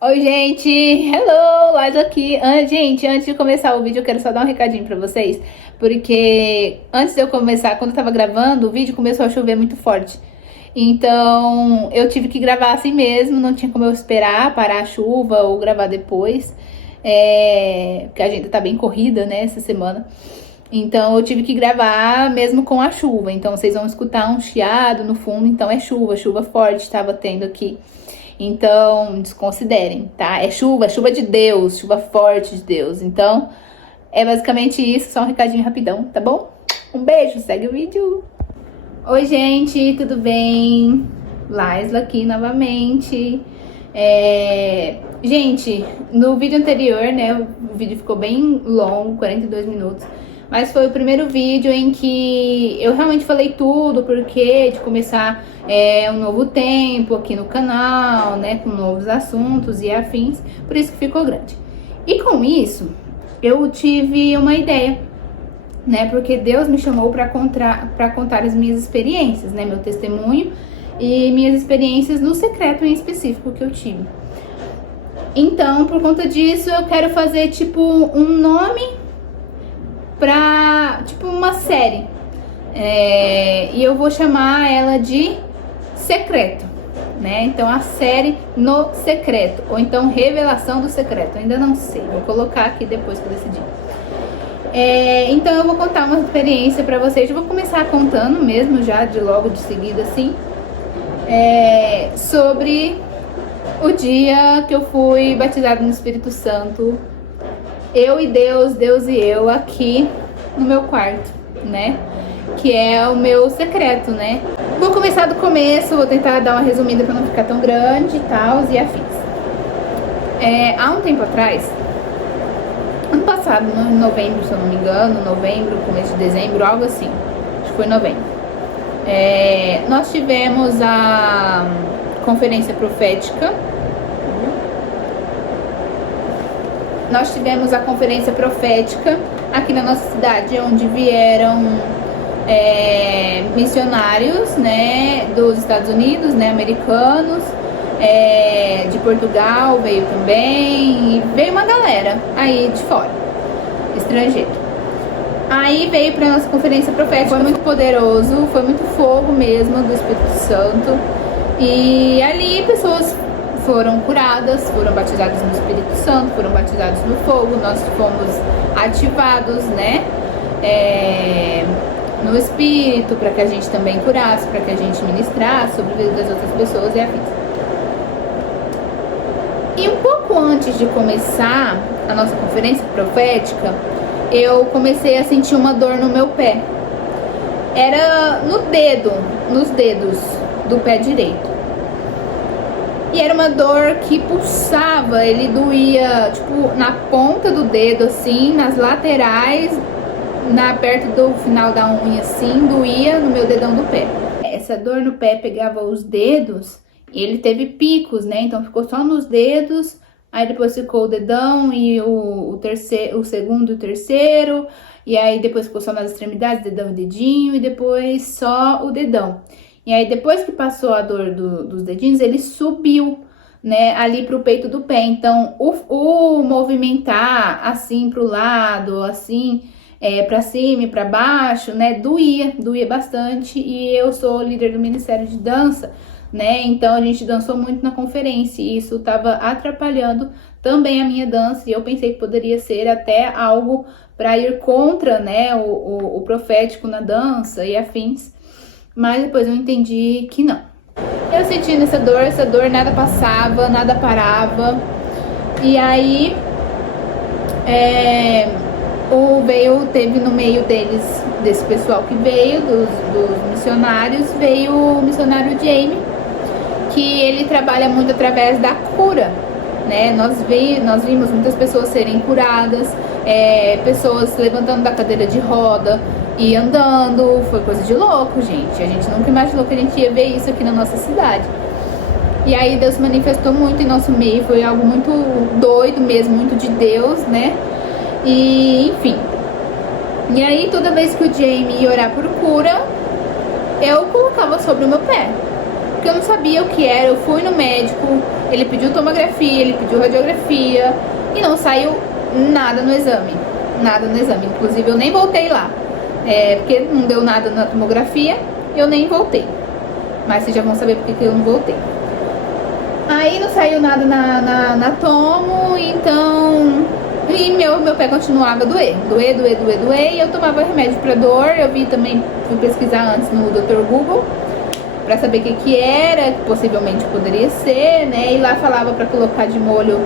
Oi, gente! Hello! Liza aqui. Gente, antes de começar o vídeo, eu quero só dar um recadinho pra vocês. Porque antes de eu começar, quando eu tava gravando, o vídeo começou a chover muito forte. Então, eu tive que gravar assim mesmo. Não tinha como eu esperar parar a chuva ou gravar depois. Porque a agenda tá bem corrida, né, essa semana. Então, eu tive que gravar mesmo com a chuva. Então, vocês vão escutar um chiado no fundo. Então, é chuva forte tava tendo aqui. Então, desconsiderem, tá? É chuva de Deus, chuva forte de Deus. Então, é basicamente isso, só um recadinho rapidão, tá bom? Um beijo, segue o vídeo. Oi, gente, tudo bem? Laisla aqui novamente. Gente, no vídeo anterior, né, o vídeo ficou bem longo, 42 minutos. Mas foi o primeiro vídeo em que eu realmente falei tudo, porque de começar um novo tempo aqui no canal, né, com novos assuntos e afins, por isso que ficou grande. E com isso, eu tive uma ideia, né, porque Deus me chamou para contar as minhas experiências, né, meu testemunho e minhas experiências no secreto em específico que eu tive. Então, por conta disso, eu quero fazer tipo um nome pra, tipo, uma série. E eu vou chamar ela de Secreto, né? Então, a série No Secreto, ou então Revelação do Secreto, ainda não sei, vou colocar aqui depois pra decidir. Então, eu vou contar uma experiência pra vocês. Eu vou começar contando mesmo, já de logo de seguida, assim, sobre o dia que eu fui batizada no Espírito Santo. Eu e Deus, Deus e eu aqui no meu quarto, né? Que é o meu secreto, né? Vou começar do começo, vou tentar dar uma resumida pra não ficar tão grande e tal, e afins. Há um tempo atrás, ano passado, em novembro, se eu não me engano, novembro, começo de dezembro, algo assim, acho que foi novembro. Nós tivemos a conferência profética. Nós tivemos a conferência profética aqui na nossa cidade, onde vieram missionários, né, dos Estados Unidos, né, americanos, de Portugal veio também, e veio uma galera aí de fora, estrangeiro. Aí veio para nossa conferência profética, foi muito poderoso, foi muito fogo mesmo do Espírito Santo, e ali pessoas foram curadas, foram batizadas no Espírito Santo, foram batizados no fogo, nós fomos ativados, né, no Espírito, para que a gente também curasse, para que a gente ministrasse sobre a vida das outras pessoas e afins. E um pouco antes de começar a nossa conferência profética, eu comecei a sentir uma dor no meu pé. Era no dedo, nos dedos do pé direito. E era uma dor que pulsava, ele doía, tipo, na ponta do dedo, assim, nas laterais, perto do final da unha, assim, doía no meu dedão do pé. Essa dor no pé pegava os dedos e ele teve picos, né? Então ficou só nos dedos, aí depois ficou o dedão e o segundo e o terceiro, e aí depois ficou só nas extremidades, dedão e dedinho, e depois só o dedão. E aí, depois que passou a dor dos dedinhos, ele subiu, né, ali pro peito do pé. Então, o movimentar assim pro lado, assim, pra cima e pra baixo, né, doía bastante. E eu sou líder do Ministério de Dança, né, então a gente dançou muito na conferência e isso tava atrapalhando também a minha dança. E eu pensei que poderia ser até algo para ir contra, né, o profético na dança e afins. Mas depois eu entendi que não. Eu senti essa dor nada passava, nada parava. E aí, teve no meio deles, desse pessoal que veio, dos missionários, veio o missionário Jamie, que ele trabalha muito através da cura, né? Nós vimos muitas pessoas serem curadas, pessoas levantando da cadeira de roda e andando, foi coisa de louco, gente. A gente nunca imaginou que a gente ia ver isso aqui na nossa cidade. E aí Deus se manifestou muito em nosso meio, foi algo muito doido mesmo, muito de Deus, né? E enfim. E aí toda vez que o Jamie ia orar por cura, eu colocava sobre o meu pé, porque eu não sabia o que era. Eu fui no médico, Ele pediu tomografia, ele pediu radiografia e não saiu nada no exame. Nada no exame. Inclusive eu nem voltei lá. Porque não deu nada na tomografia, eu nem voltei. Mas vocês já vão saber porque que eu não voltei. Aí não saiu nada na tomo, então... E meu pé continuava a doer. Doer. E eu tomava remédio pra dor. Eu vi também, fui pesquisar antes no Dr. Google pra saber o que era, que possivelmente poderia ser, né? E lá falava pra colocar de molho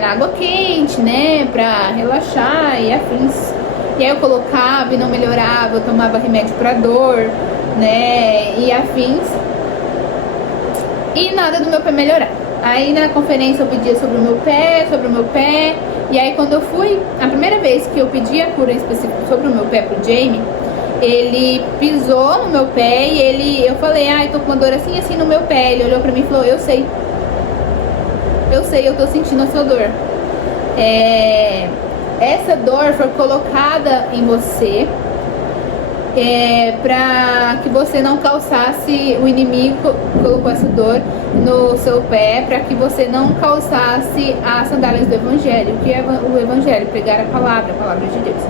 na água quente, né? Pra relaxar e afins. E aí eu colocava e não melhorava, eu tomava remédio pra dor, né? E afins. E nada do meu pé melhorar. Aí na conferência eu pedia sobre o meu pé. E aí quando eu fui, a primeira vez que eu pedi a cura específica sobre o meu pé pro Jamie, ele pisou no meu pé e eu falei, eu tô com uma dor assim, assim no meu pé. Ele olhou pra mim e falou, eu sei, eu tô sentindo a sua dor. Essa dor foi colocada em você pra que você não calçasse, o inimigo colocou essa dor no seu pé para que você não calçasse as sandálias do Evangelho, que é o Evangelho, pregar a palavra de Deus.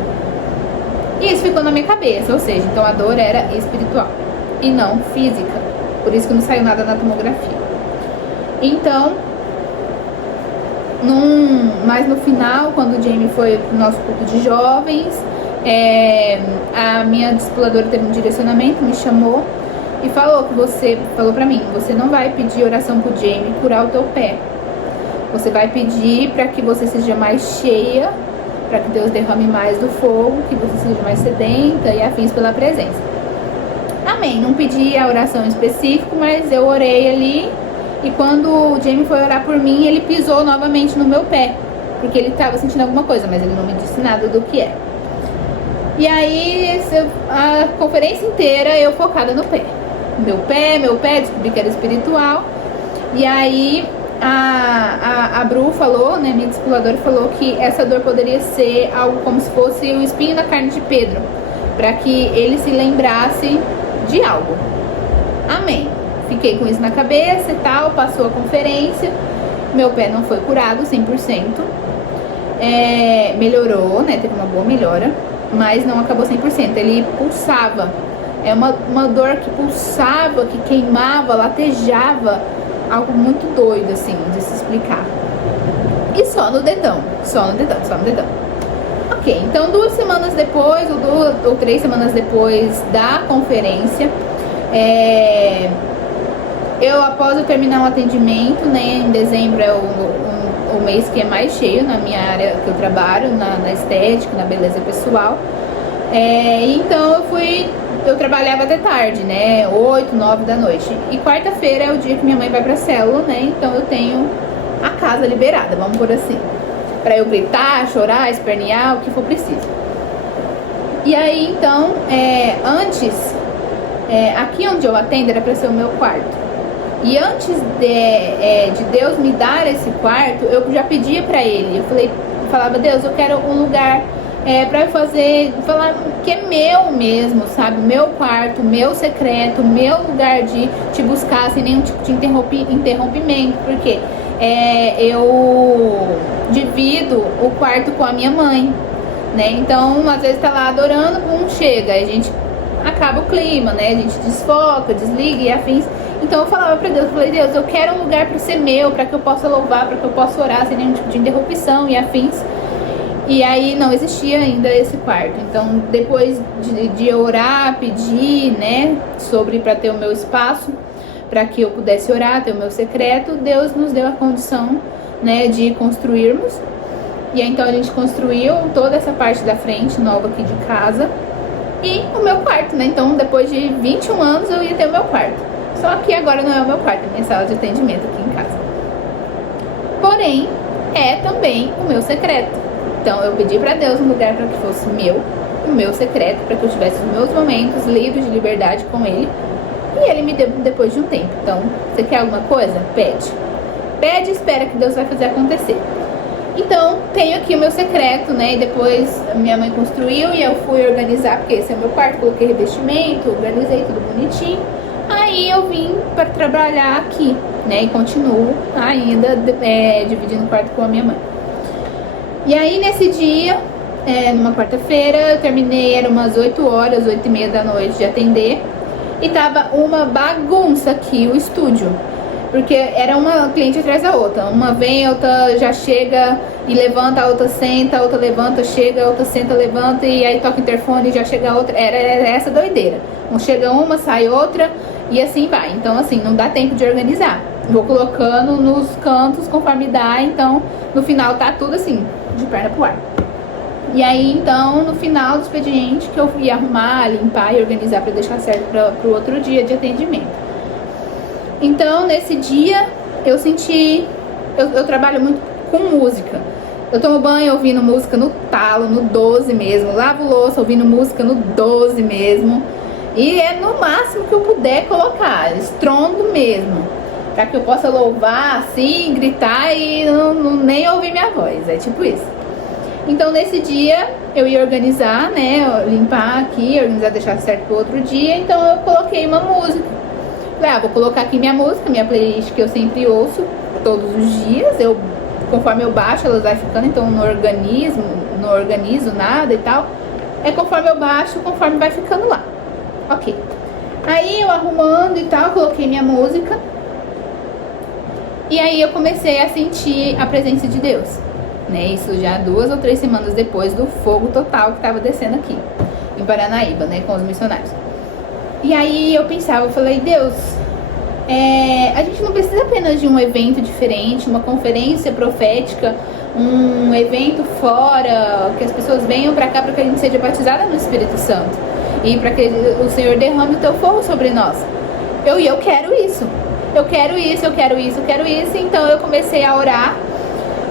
E isso ficou na minha cabeça, ou seja, então a dor era espiritual e não física, por isso que não saiu nada na tomografia. Então, mas no final, quando o Jamie foi pro nosso culto de jovens, a minha discipuladora teve um direcionamento, me chamou e falou pra mim, você não vai pedir oração pro Jamie curar o teu pé. Você vai pedir para que você seja mais cheia, para que Deus derrame mais do fogo, que você seja mais sedenta e afins pela presença. Amém. Não pedi a oração específica, mas eu orei ali. E quando o Jamie foi orar por mim, ele pisou novamente no meu pé, porque ele estava sentindo alguma coisa, mas ele não me disse nada do que é. E aí, a conferência inteira eu focada no pé. Meu pé, descobri que era espiritual. E aí, a Bru falou, né, minha discipuladora falou que essa dor poderia ser algo como se fosse um espinho na carne de Pedro, para que ele se lembrasse de algo. Amém. Fiquei com isso na cabeça e tal, passou a conferência, meu pé não foi curado 100%, melhorou, né, teve uma boa melhora, mas não acabou 100%, ele pulsava, uma dor que pulsava, que queimava, latejava, algo muito doido, assim, de se explicar. E só no dedão. Ok, então 2 semanas depois, ou 3 semanas depois da conferência, após eu terminar um atendimento, né, em dezembro é o mês que é mais cheio na minha área que eu trabalho, na estética, na beleza pessoal. Então eu trabalhava até tarde, né, 8, 9 da noite. E quarta-feira é o dia que minha mãe vai pra célula, né, então eu tenho a casa liberada, vamos por assim. Pra eu gritar, chorar, espernear, o que for preciso. E aí, então, antes, aqui onde eu atendo era pra ser o meu quarto. E antes de Deus me dar esse quarto, eu já pedia pra Ele. Eu falava, Deus, eu quero um lugar pra eu falar que é meu mesmo, sabe? Meu quarto, meu secreto, meu lugar de te buscar sem nenhum tipo de interrompimento. Porque eu divido o quarto com a minha mãe, né? Então, às vezes tá lá adorando, chega, a gente acaba o clima, né? A gente desfoca, desliga e afins. Então eu falava pra Deus, Deus, eu quero um lugar pra ser meu, pra que eu possa louvar, pra que eu possa orar sem nenhum tipo de interrupção e afins. E aí não existia ainda esse quarto. Então depois de orar, pedir, né, pra ter o meu espaço, pra que eu pudesse orar, ter o meu secreto, Deus nos deu a condição, né, de construirmos. E aí, então a gente construiu toda essa parte da frente nova aqui de casa e o meu quarto, né? Então depois de 21 anos eu ia ter o meu quarto. Só que agora não é o meu quarto, é a minha sala de atendimento aqui em casa. Porém, é também o meu secreto. Então eu pedi pra Deus um lugar para que fosse o meu secreto, para que eu tivesse os meus momentos livres de liberdade com Ele. E Ele me deu depois de um tempo. Então, você quer alguma coisa? Pede. Pede e espera que Deus vai fazer acontecer. Então, tenho aqui o meu secreto, né? E depois minha mãe construiu e eu fui organizar, porque esse é o meu quarto, coloquei revestimento, organizei tudo bonitinho. Aí eu vim para trabalhar aqui. né? E continuo ainda dividindo o quarto com a minha mãe. E aí nesse dia, numa quarta-feira, eu terminei, era umas 8 horas, 8h30 da noite de atender. E tava uma bagunça aqui, o estúdio. Porque era uma cliente atrás da outra. Uma vem, a outra já chega e levanta, a outra senta, a outra levanta, chega, a outra senta, levanta, e aí toca o interfone e já chega a outra. Era essa doideira. Chega uma, sai outra, e assim vai. Então assim, não dá tempo de organizar. Vou colocando nos cantos conforme dá, então no final tá tudo assim, de perna pro ar. E aí então, no final do expediente, que eu ia arrumar, limpar e organizar para deixar certo pro outro dia de atendimento. Então, nesse dia, eu senti... Eu trabalho muito com música. Eu tomo banho ouvindo música no talo, no 12 mesmo. Lavo louça ouvindo música no 12 mesmo. E é no máximo que eu puder colocar, estrondo mesmo. Pra que eu possa louvar, assim, gritar e nem ouvir minha voz. É tipo isso. Então, nesse dia, eu ia organizar, né? Limpar aqui, organizar, deixar certo pro outro dia. Então, eu coloquei uma música. Falei, vou colocar aqui minha música, minha playlist que eu sempre ouço todos os dias. Conforme eu baixo, elas vai ficando, então não organizo nada e tal. É conforme eu baixo, conforme vai ficando lá. Ok. Aí eu arrumando e tal, coloquei minha música. E aí eu comecei a sentir a presença de Deus, né? Isso já 2 ou 3 semanas depois do fogo total que tava descendo aqui em Paranaíba, né? Com os missionários. E aí eu pensava, eu falei, Deus, a gente não precisa apenas de um evento diferente, uma conferência profética, um evento fora, que as pessoas venham pra cá para que a gente seja batizada no Espírito Santo e para que o Senhor derrame o teu fogo sobre nós. Eu quero isso, eu quero isso, eu quero isso, eu quero isso. Então eu comecei a orar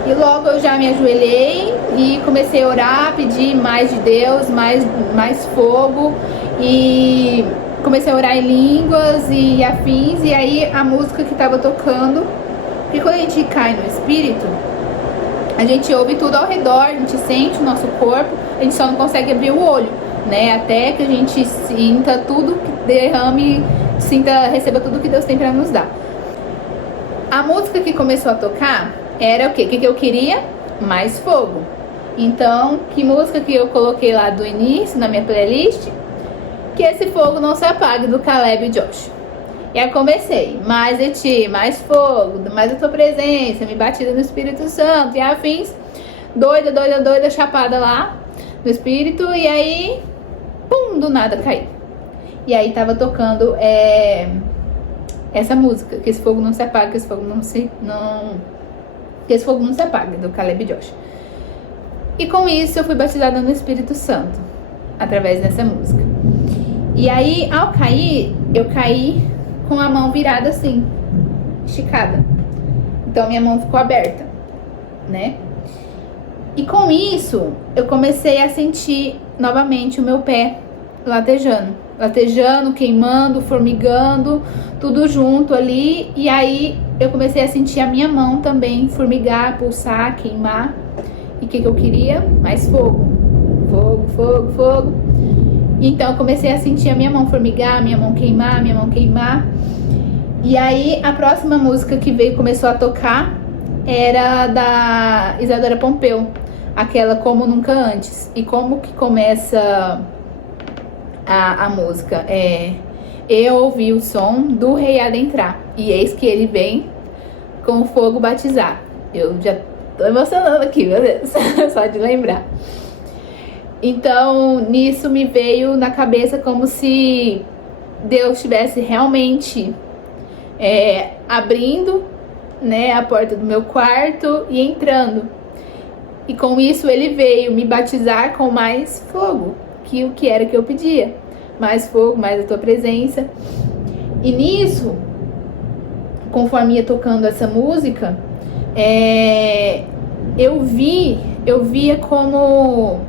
e logo eu já me ajoelhei e comecei a orar, pedir mais de Deus, mais fogo, e comecei a orar em línguas e afins. E aí a música que tava tocando, porque quando a gente cai no Espírito, a gente ouve tudo ao redor, a gente sente o nosso corpo, a gente só não consegue abrir o olho, né? Até que a gente sinta tudo, derrame, receba tudo que Deus tem pra nos dar. A música que começou a tocar era o quê? O que eu queria? Mais fogo. Então, que música que eu coloquei lá do início na minha playlist? Que esse fogo não se apague, do Caleb e Josh. E aí comecei, mais de ti, mais fogo, mais a tua presença, me batida no Espírito Santo e afins. Doida, chapada lá no Espírito. E aí, pum, do nada caiu. E aí tava tocando essa música, que esse fogo não se apaga, que esse fogo não se apaga, do Caleb e Josh. E com isso eu fui batizada no Espírito Santo, através dessa música. E aí, ao cair, eu caí com a mão virada assim, esticada. Então, minha mão ficou aberta, né? E com isso, eu comecei a sentir novamente o meu pé latejando, queimando, formigando, tudo junto ali. E aí, eu comecei a sentir a minha mão também formigar, pulsar, queimar. E o que eu queria? Mais fogo. Fogo. Então eu comecei a sentir a minha mão formigar, minha mão queimar. E aí a próxima música que começou a tocar era da Isadora Pompeu, aquela Como Nunca Antes. E como que começa a música? Eu ouvi o som do rei adentrar, e eis que ele vem com o fogo batizar. Eu já tô emocionando aqui, meu Deus, só de lembrar. Então, nisso me veio na cabeça como se Deus estivesse realmente abrindo, né, a porta do meu quarto e entrando. E com isso ele veio me batizar com mais fogo, que o que era que eu pedia. Mais fogo, mais a tua presença. E nisso, conforme ia tocando essa música, eu via como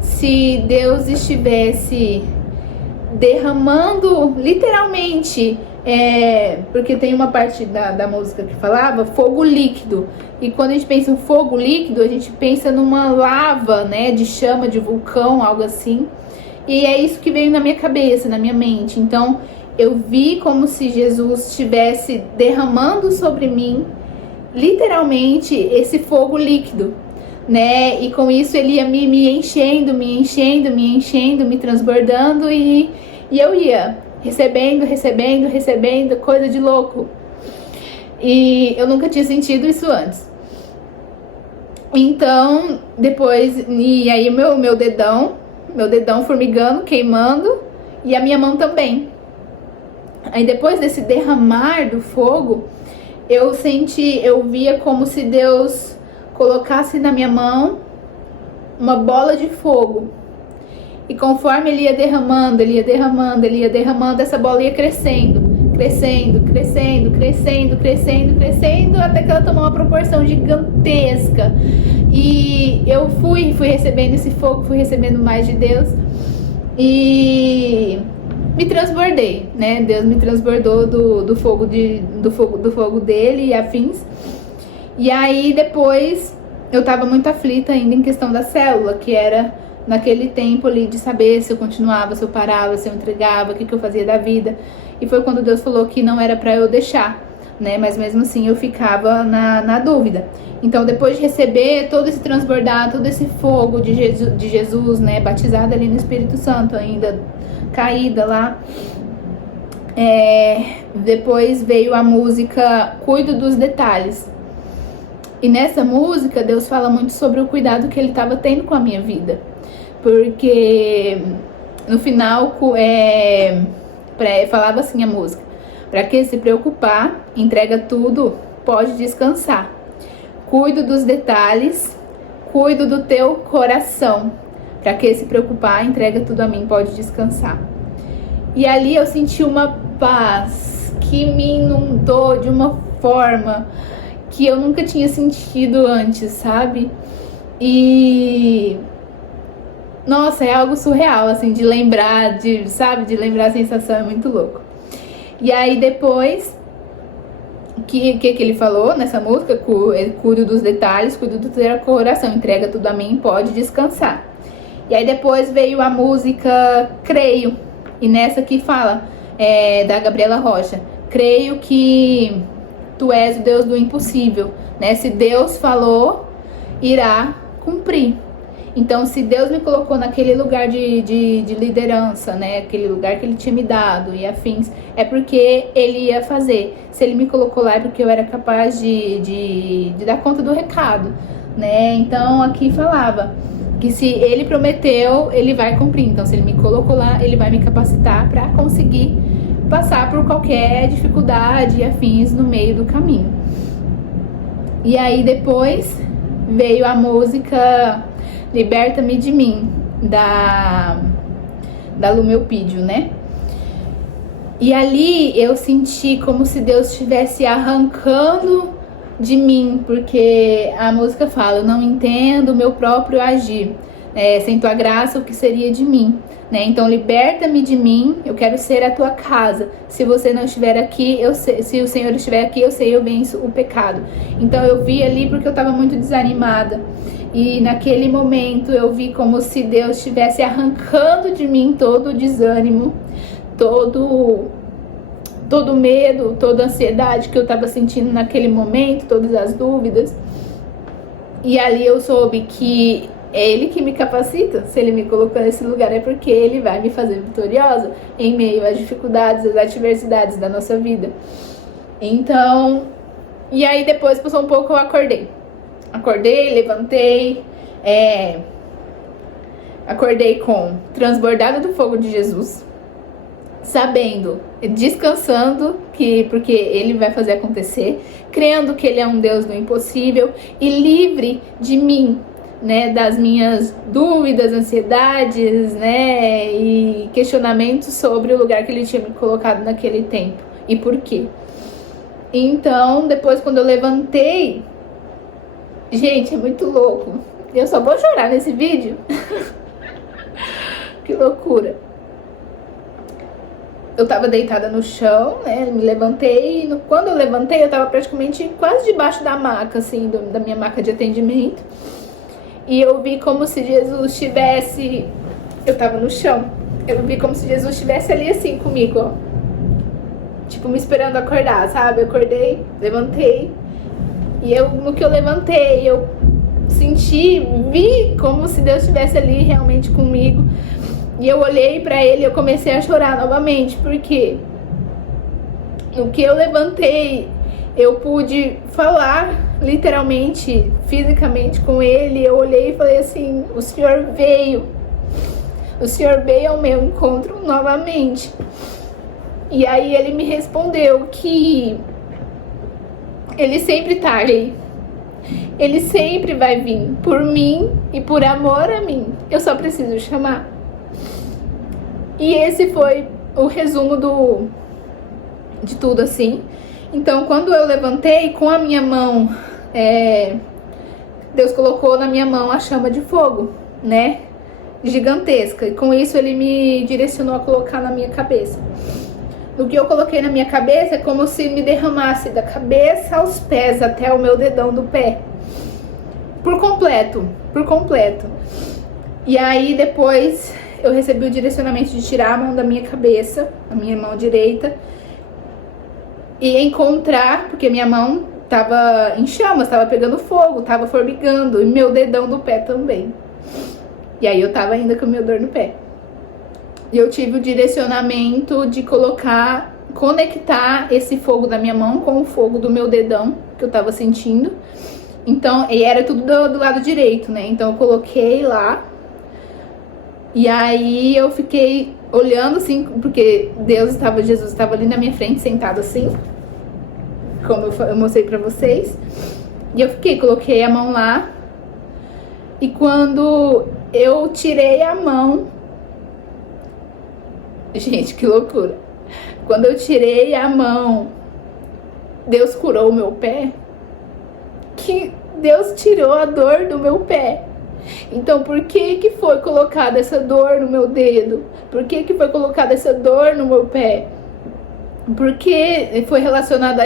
se Deus estivesse derramando, literalmente, porque tem uma parte da música que falava fogo líquido, e quando a gente pensa em fogo líquido, a gente pensa numa lava, né, de chama, de vulcão, algo assim, e é isso que veio na minha cabeça, na minha mente. Então eu vi como se Jesus estivesse derramando sobre mim, literalmente, esse fogo líquido, né? E com isso ele ia me enchendo, me transbordando, e eu ia recebendo, coisa de louco. E eu nunca tinha sentido isso antes. Então, depois, e aí meu dedão formigando, queimando, e a minha mão também. Aí depois desse derramar do fogo, eu via como se Deus colocasse na minha mão uma bola de fogo. E conforme ele ia derramando, essa bola ia crescendo, até que ela tomou uma proporção gigantesca. E eu fui recebendo esse fogo, fui recebendo mais de Deus e me transbordei, né? Deus me transbordou do fogo dele e afins. E aí depois eu tava muito aflita ainda em questão da célula, que era naquele tempo ali de saber se eu continuava, se eu parava, se eu entregava, o que eu fazia da vida. E foi quando Deus falou que não era pra eu deixar, né? Mas mesmo assim eu ficava na dúvida. Então, depois de receber todo esse transbordar, todo esse fogo de Jesus, né? Batizada ali no Espírito Santo ainda, caída lá. Depois veio a música Cuido dos Detalhes. E nessa música, Deus fala muito sobre o cuidado que Ele estava tendo com a minha vida. Porque no final, falava assim a música: pra que se preocupar, entrega tudo, pode descansar. Cuido dos detalhes, cuido do teu coração. Pra que se preocupar, entrega tudo a mim, pode descansar. E ali eu senti uma paz que me inundou de uma forma que eu nunca tinha sentido antes, sabe? E nossa, é algo surreal, assim, de lembrar, de lembrar a sensação, é muito louco. E aí depois, que ele falou nessa música? Cuido dos detalhes, cuido do teu coração, entrega tudo a mim, pode descansar. E aí depois veio a música Creio, e nessa que fala, da Gabriela Rocha: creio que tu és o Deus do impossível, né? Se Deus falou, irá cumprir. Então, se Deus me colocou naquele lugar de liderança, né? Aquele lugar que Ele tinha me dado e afins, é porque Ele ia fazer. Se Ele me colocou lá, é porque eu era capaz de dar conta do recado, né? Então, aqui falava que se Ele prometeu, Ele vai cumprir. Então, se Ele me colocou lá, Ele vai me capacitar para conseguir passar por qualquer dificuldade e afins no meio do caminho. E aí, depois veio a música Liberta-me de mim, da Lumelpídio, né? E ali eu senti como se Deus estivesse arrancando de mim, porque a música fala: eu não entendo o meu próprio agir, sem tua graça o que seria de mim, né? Então liberta-me de mim, eu quero ser a tua casa. Se você não estiver aqui, eu sei, se o Senhor estiver aqui, eu venço o pecado. Então eu vi ali porque eu estava muito desanimada. E naquele momento eu vi como se Deus estivesse arrancando de mim todo o desânimo, todo medo, toda a ansiedade que eu estava sentindo naquele momento, todas as dúvidas. E ali eu soube que é Ele que me capacita. Se Ele me colocou nesse lugar, é porque Ele vai me fazer vitoriosa em meio às dificuldades, às adversidades da nossa vida. Então, e aí depois passou um pouco, eu acordei, levantei, acordei com transbordada do fogo de Jesus, sabendo, descansando, porque Ele vai fazer acontecer, crendo que Ele é um Deus do impossível e livre de mim, né, das minhas dúvidas, ansiedades, né, e questionamentos sobre o lugar que Ele tinha me colocado naquele tempo e por quê. Então, depois quando eu levantei, gente, é muito louco. Eu só vou chorar nesse vídeo. Que loucura. Eu tava deitada no chão, né? Me levantei. E quando eu levantei, eu tava praticamente quase debaixo da maca, assim, da minha maca de atendimento. E eu vi como se Jesus estivesse... Eu tava no chão. Eu vi como se Jesus estivesse ali, assim, comigo, ó. tipo, me esperando acordar, sabe? Eu acordei, levantei, e no que eu levantei, eu vi como se Deus estivesse ali realmente comigo. E eu olhei pra ele e eu comecei a chorar novamente, porque no que eu levantei, eu pude falar literalmente, fisicamente com ele. Eu olhei e falei assim: o Senhor veio ao meu encontro novamente. E aí ele me respondeu que ele sempre tá ali, ele sempre vai vir por mim e por amor a mim, eu só preciso chamar. E esse foi o resumo de tudo, assim. Então, quando eu levantei com a minha mão, Deus colocou na minha mão a chama de fogo, né? Gigantesca. E com isso ele me direcionou a colocar na minha cabeça. No que eu coloquei na minha cabeça, é como se me derramasse da cabeça aos pés, até o meu dedão do pé. Por completo. E aí depois eu recebi o direcionamento de tirar a mão da minha cabeça, a minha mão direita, e encontrar, porque minha mão tava em chamas, tava pegando fogo, tava formigando, e meu dedão do pé também. E aí eu tava ainda com meu dor no pé. E eu tive o direcionamento de conectar esse fogo da minha mão com o fogo do meu dedão, que eu tava sentindo. Então, e era tudo do lado direito, né? Então eu coloquei lá. E aí eu fiquei olhando assim, porque Jesus estava ali na minha frente, sentado assim, como eu mostrei pra vocês. E eu coloquei a mão lá. E quando eu tirei a mão, gente, que loucura. Quando eu tirei a mão, Deus curou o meu pé. Que Deus tirou a dor do meu pé. Então, por que foi colocada essa dor no meu dedo? Por que foi colocada essa dor no meu pé? Porque foi relacionado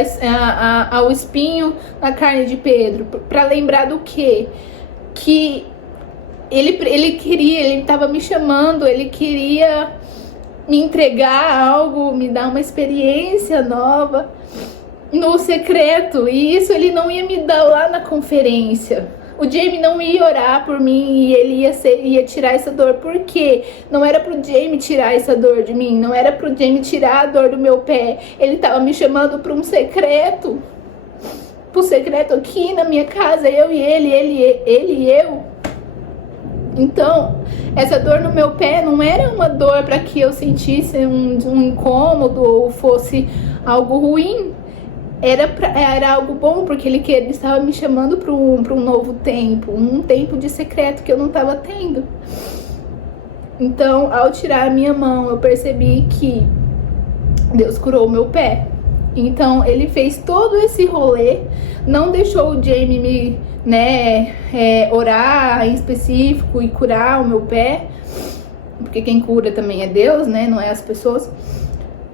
ao espinho na carne de Pedro. Para lembrar do quê? Que ele estava me chamando, ele queria me entregar algo, me dar uma experiência nova no secreto. E isso ele não ia me dar lá na conferência. O Jamie não ia orar por mim e ele ia tirar essa dor. Por quê? Não era pro Jamie tirar essa dor de mim. Não era pro Jamie tirar a dor do meu pé. Ele tava me chamando para um secreto. Pro secreto aqui na minha casa. Eu e ele e eu. Então, essa dor no meu pé não era uma dor para que eu sentisse um incômodo ou fosse algo ruim. Era algo bom, porque ele estava me chamando para um novo tempo, um tempo de secreto que eu não estava tendo. Então, ao tirar a minha mão, eu percebi que Deus curou o meu pé. Então, ele fez todo esse rolê, não deixou o Jamie orar em específico e curar o meu pé, porque quem cura também é Deus, né? Não é as pessoas.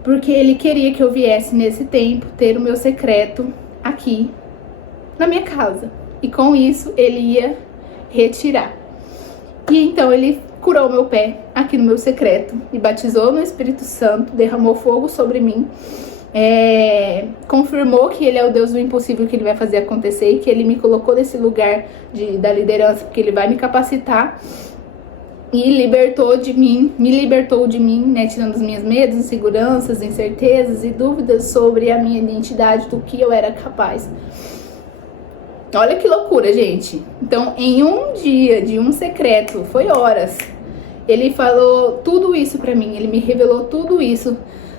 Porque ele queria que eu viesse nesse tempo ter o meu secreto aqui na minha casa. E com isso ele ia retirar. E então ele curou meu pé aqui no meu secreto. Me batizou no Espírito Santo, derramou fogo sobre mim. Confirmou que ele é o Deus do impossível, que ele vai fazer acontecer. E que ele me colocou nesse lugar da liderança, porque ele vai me capacitar. E me libertou de mim, né, tirando os meus medos, inseguranças, incertezas e dúvidas sobre a minha identidade, do que eu era capaz. Olha que loucura, gente. Então, em um dia de um secreto, foi horas, ele falou tudo isso pra mim, ele me revelou tudo isso,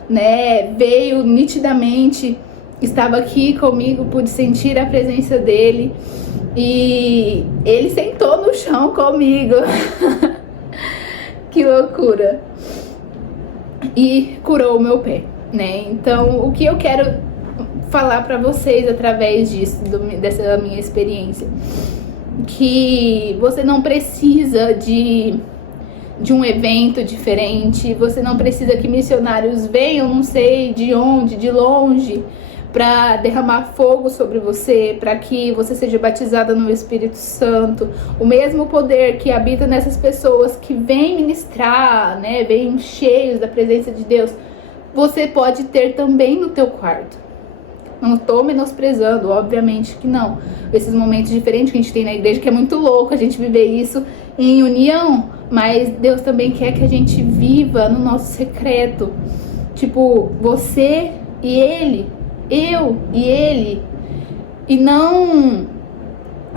né, veio nitidamente, estava aqui comigo, pude sentir a presença dele e ele sentou no chão comigo. Que loucura. E curou o meu pé, né? Então, o que eu quero falar pra vocês através disso, dessa minha experiência, que você não precisa de um evento diferente, você não precisa que missionários venham, não sei de onde, de longe, para derramar fogo sobre você, para que você seja batizada no Espírito Santo. O mesmo poder que habita nessas pessoas que vêm ministrar, né, vêm cheios da presença de Deus, você pode ter também no teu quarto. Não estou menosprezando, obviamente que não. Esses momentos diferentes que a gente tem na igreja, que é muito louco a gente viver isso em união, mas Deus também quer que a gente viva no nosso secreto. Tipo, você e ele, eu e ele, e não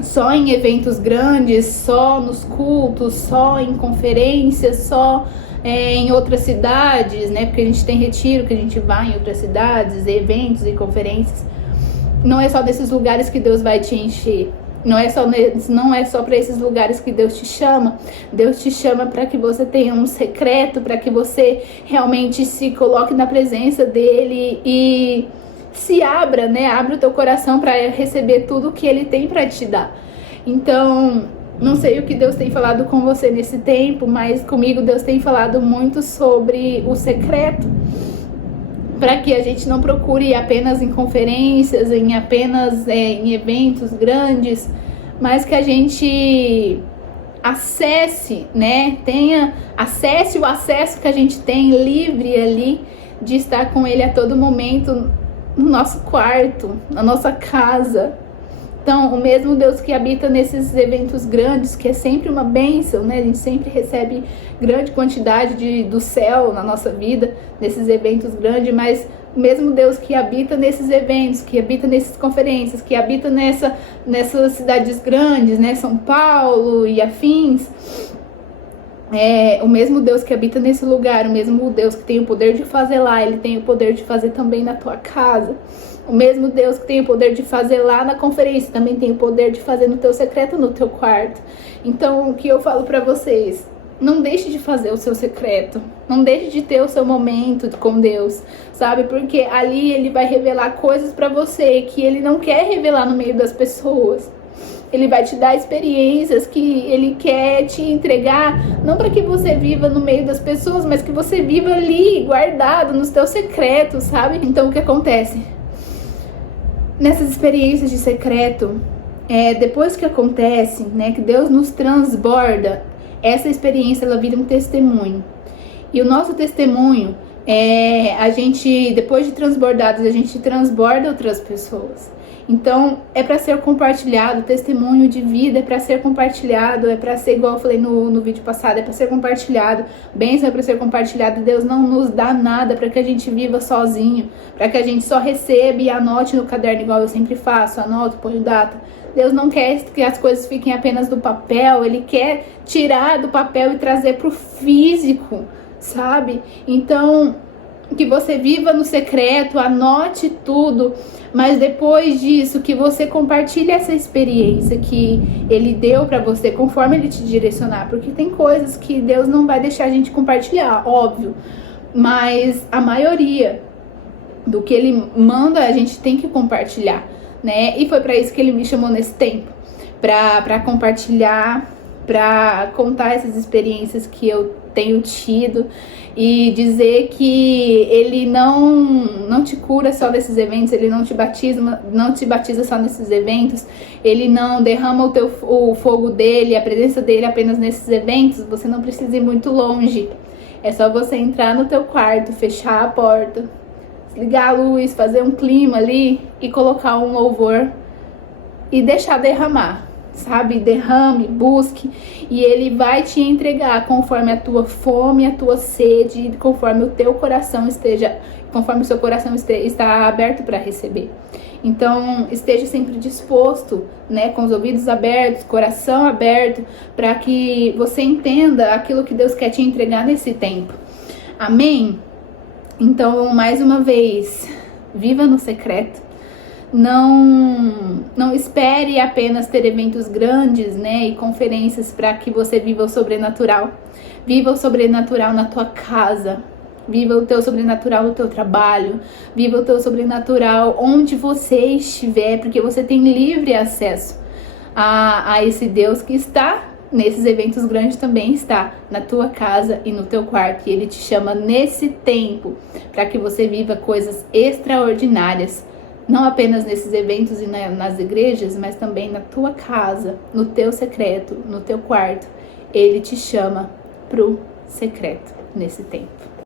só em eventos grandes, só nos cultos, só em conferências, só em outras cidades, né? Porque a gente tem retiro, que a gente vai em outras cidades, eventos e conferências. Não é só desses lugares que Deus vai te encher. Não é só para esses lugares que Deus te chama. Deus te chama para que você tenha um secreto, para que você realmente se coloque na presença dele e se abra, né? Abra o teu coração para receber tudo que ele tem para te dar. Então, não sei o que Deus tem falado com você nesse tempo, mas comigo Deus tem falado muito sobre o secreto, para que a gente não procure apenas em conferências, em eventos grandes, mas que a gente acesse, né? Acesse o acesso que a gente tem livre ali de estar com ele a todo momento no nosso quarto, na nossa casa. Então, o mesmo Deus que habita nesses eventos grandes, que é sempre uma bênção, né? A gente sempre recebe grande quantidade do céu na nossa vida, nesses eventos grandes, mas o mesmo Deus que habita nesses eventos, que habita nessas conferências, que habita nessas cidades grandes, né? São Paulo e afins, o mesmo Deus que habita nesse lugar, o mesmo Deus que tem o poder de fazer lá, ele tem o poder de fazer também na tua casa. O mesmo Deus que tem o poder de fazer lá na conferência, também tem o poder de fazer no teu secreto, no teu quarto. Então, o que eu falo pra vocês, não deixe de fazer o seu secreto, não deixe de ter o seu momento com Deus, sabe? Porque ali ele vai revelar coisas pra você que ele não quer revelar no meio das pessoas. Ele vai te dar experiências que ele quer te entregar, não para que você viva no meio das pessoas, mas que você viva ali, guardado nos teus secretos, sabe? Então, o que acontece? Nessas experiências de secreto, depois que acontece, né, que Deus nos transborda, essa experiência ela vira um testemunho. E o nosso testemunho, a gente, depois de transbordados, a gente transborda outras pessoas. Então, é para ser compartilhado, testemunho de vida é para ser compartilhado, é para ser, igual eu falei no vídeo passado, é para ser compartilhado, bênção é para ser compartilhado. Deus não nos dá nada para que a gente viva sozinho, para que a gente só receba e anote no caderno, igual eu sempre faço, anoto, ponho data. Deus não quer que as coisas fiquem apenas do papel, Ele quer tirar do papel e trazer para o físico, sabe? Então, que você viva no secreto, anote tudo, mas depois disso, que você compartilhe essa experiência que Ele deu pra você, conforme Ele te direcionar, porque tem coisas que Deus não vai deixar a gente compartilhar, óbvio, mas a maioria do que Ele manda a gente tem que compartilhar, né? E foi pra isso que Ele me chamou nesse tempo, pra compartilhar, pra contar essas experiências que eu tenho tido e dizer que ele não te cura só nesses eventos, ele não te batiza só nesses eventos, ele não derrama o fogo dele, a presença dele apenas nesses eventos. Você não precisa ir muito longe, é só você entrar no teu quarto, fechar a porta, ligar a luz, fazer um clima ali e colocar um louvor e deixar derramar. Sabe, derrame, busque, e Ele vai te entregar conforme a tua fome, a tua sede, conforme o teu coração conforme o seu coração está aberto para receber. Então, esteja sempre disposto, né, com os ouvidos abertos, coração aberto, para que você entenda aquilo que Deus quer te entregar nesse tempo. Amém? Então, mais uma vez, viva no secreto. Não espere apenas ter eventos grandes, né, e conferências para que você viva o sobrenatural. Viva o sobrenatural na tua casa. Viva o teu sobrenatural no teu trabalho. Viva o teu sobrenatural onde você estiver, porque você tem livre acesso a esse Deus que está nesses eventos grandes, também está na tua casa e no teu quarto. E Ele te chama nesse tempo para que você viva coisas extraordinárias. Não apenas nesses eventos e nas igrejas, mas também na tua casa, no teu secreto, no teu quarto. Ele te chama pro secreto nesse tempo.